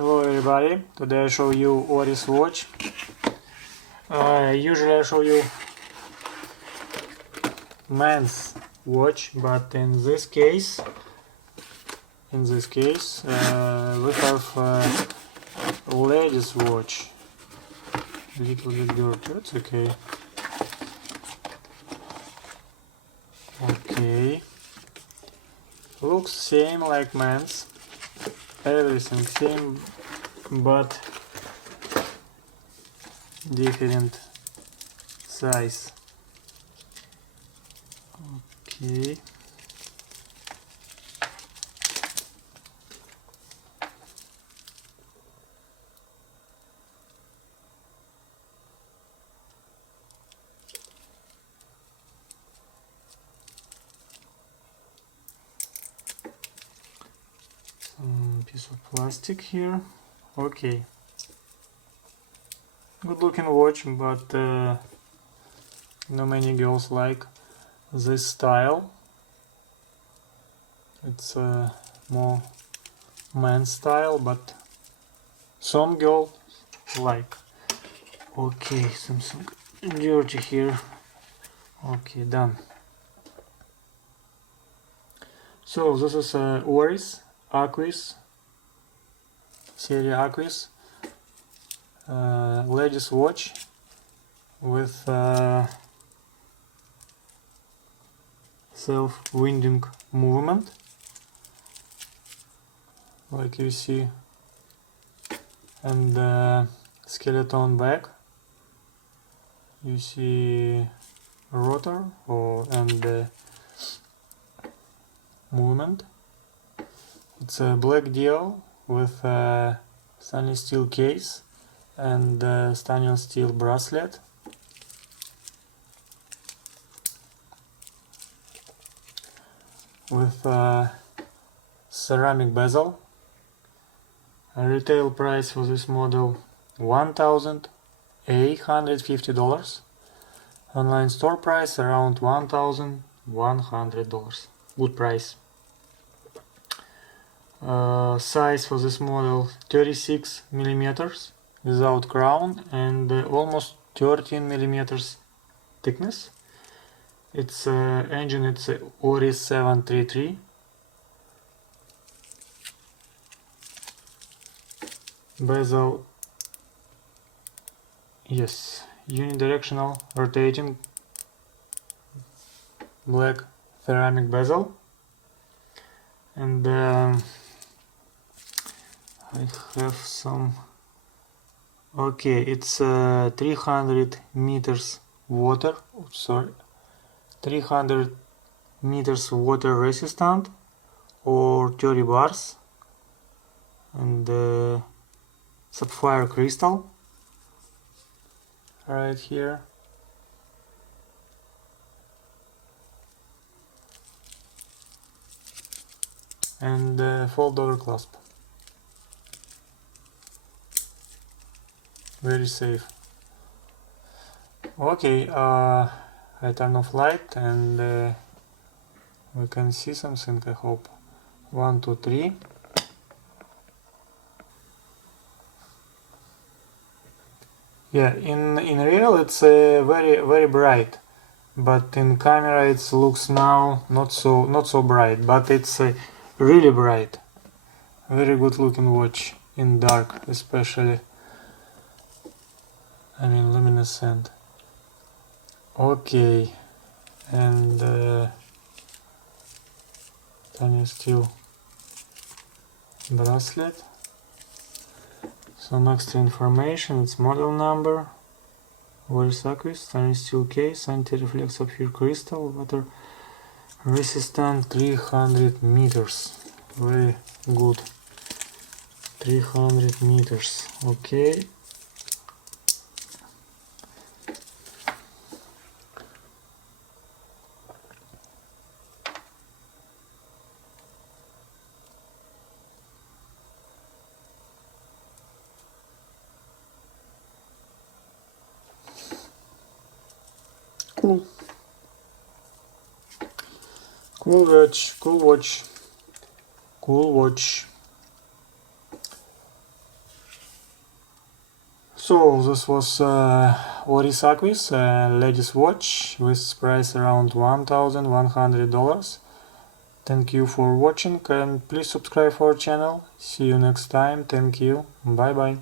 Hello everybody, today I show you Oris watch. Usually I show you men's watch, but in this case we have ladies watch. Little bit dirty, it's okay. Okay, looks same like men's, everything same, but different size. Okay. Some piece of plastic here. Okay. Good looking watch, but not many girls like this style. It's more men's style, but some girls like. Okay, something dirty here. Okay, done. So this is Oris Aquis, series Aquis, ladies watch with self-winding movement, like you see, and skeleton back. You see rotor and movement. It's a black deal with a stainless steel case and stainless steel bracelet. With a ceramic bezel. A retail price for this model $1,850. Online store price around $1,100. Good price. Size for this model 36 millimeters without crown and almost 13 millimeters thickness. Its engine, it's Oris 733. Bezel, yes, unidirectional rotating black ceramic bezel, and I have some. Okay, it's 300 meters water. Sorry. 300 meters water resistant or 30 bars, and sapphire crystal right here, and fold over clasp. Very safe. Okay, I turn off light and we can see something, I hope. 1, 2, 3. Yeah, in real it's very bright, but in camera it looks now not so bright, but it's really bright. Very good looking watch in dark, especially. I mean luminescent. Okay, and stainless steel bracelet. Some extra information. Its model number, Oris Aquis, stainless steel case, anti-reflex sapphire crystal, water resistant, 300 meters. Very good. 300 meters. Okay. Cool. Cool watch. So this was Oris Aquis ladies watch with price around $1,100. Thank you for watching and please subscribe for our channel. See you next time. Thank you. Bye bye.